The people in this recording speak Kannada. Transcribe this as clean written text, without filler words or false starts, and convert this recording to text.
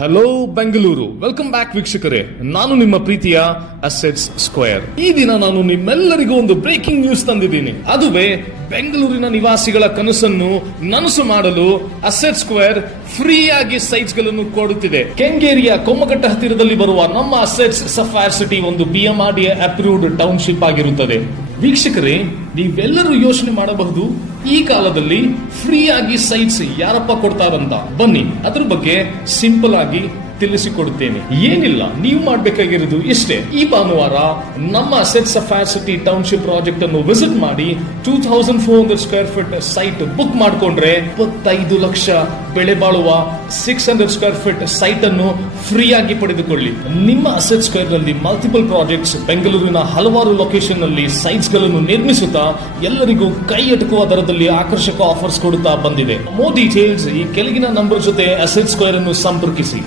ಹಲೋ ಬೆಂಗಳೂರು, ವೆಲ್ಕಮ್ ಬ್ಯಾಕ್ ವೀಕ್ಷಕರೇ. ನಾನು ನಿಮ್ಮ ಪ್ರೀತಿಯ ಅಸೆಟ್ಸ್ ಸ್ಕ್ವೇರ್. ಈ ದಿನ ನಾನು ನಿಮ್ಮೆಲ್ಲರಿಗೂ ಒಂದು ಬ್ರೇಕಿಂಗ್ ನ್ಯೂಸ್ ತಂದಿದ್ದೀನಿ. ಅದುವೇ ಬೆಂಗಳೂರಿನ ನಿವಾಸಿಗಳ ಕನಸನ್ನು ನನಸು ಮಾಡಲು ಅಸೆಟ್ ಸ್ಕ್ವೇರ್ ಫ್ರೀ ಆಗಿ ಸೈಟ್ಸ್ ಗಳನ್ನು ಕೊಡುತ್ತಿದೆ. ಕೆಂಗೇರಿಯ ಕೊಮ್ಮಘಟ್ಟ ಹತ್ತಿರದಲ್ಲಿ ಬರುವ ನಮ್ಮ ಅಸೆಟ್ಸ್ ಸಫೈರ್ ಸಿಟಿ ಒಂದು BMRDA ಅಪ್ರೂವ್ಡ್ ಟೌನ್ಶಿಪ್ ಆಗಿರುತ್ತದೆ. ವೀಕ್ಷಕರೇ, ನೀವೆಲ್ಲರೂ ಯೋಚನೆ ಮಾಡಬಹುದು, ಈ ಕಾಲದಲ್ಲಿ ಫ್ರೀ ಆಗಿ ಸೈಟ್ಸ್ ಯಾರಪ್ಪ ಕೊಡ್ತಾರಂತ. ಬನ್ನಿ ಅದ್ರ ಬಗ್ಗೆ ಸಿಂಪಲ್ ಆಗಿ ತಿಳಿಸಿಕೊಡುತ್ತೇನೆ. ಏನಿಲ್ಲ, ನೀವು ಮಾಡಬೇಕಾಗಿರೋದು ಇಷ್ಟೇ. ಈ ಭಾನುವಾರ ನಮ್ಮ asset sapphire city township project ಅನ್ನು ವಿಸಿಟ್ ಮಾಡಿ 2400 ಸ್ಕ್ವೇರ್ ಫೀಟ್ ಸೈಟ್ ಬುಕ್ ಮಾಡಿಕೊಂಡ್ರೆ 25 ಲಕ್ಷ ಬೆಳೆ ಬಾಳುವ 600 ಸ್ಕ್ವೇರ್ ಫೀಟ್ ಸೈಟ್ ಅನ್ನು ಫ್ರೀ ಆಗಿ ಪಡೆದುಕೊಳ್ಳಿ. ನಿಮ್ಮ ಅಸೆಟ್ ಸ್ಕ್ವೇರ್ ನಲ್ಲಿ ಮಲ್ಟಿಪಲ್ ಪ್ರಾಜೆಕ್ಟ್ಸ್ ಬೆಂಗಳೂರಿನ ಹಲವಾರು ಲೊಕೇಶನ್ ನಲ್ಲಿ ಸೈಟ್ಸ್ ಗಳನ್ನು ನಿರ್ಮಿಸುತ್ತಾ ಎಲ್ಲರಿಗೂ ಕೈ ಎಟುಕುವ ದರದಲ್ಲಿ ಆಕರ್ಷಕ ಆಫರ್ಸ್ ಕೊಡುತ್ತಾ ಬಂದಿದೆ. ಮೋರ್ ಡೀಟೇಲ್ಸ್ ಈ ಕೆಳಗಿನ ನಂಬರ್ ಜೊತೆ ಅಸೆಟ್ ಸ್ಕ್ವೇರ್ ಅನ್ನು ಸಂಪರ್ಕಿಸಿ.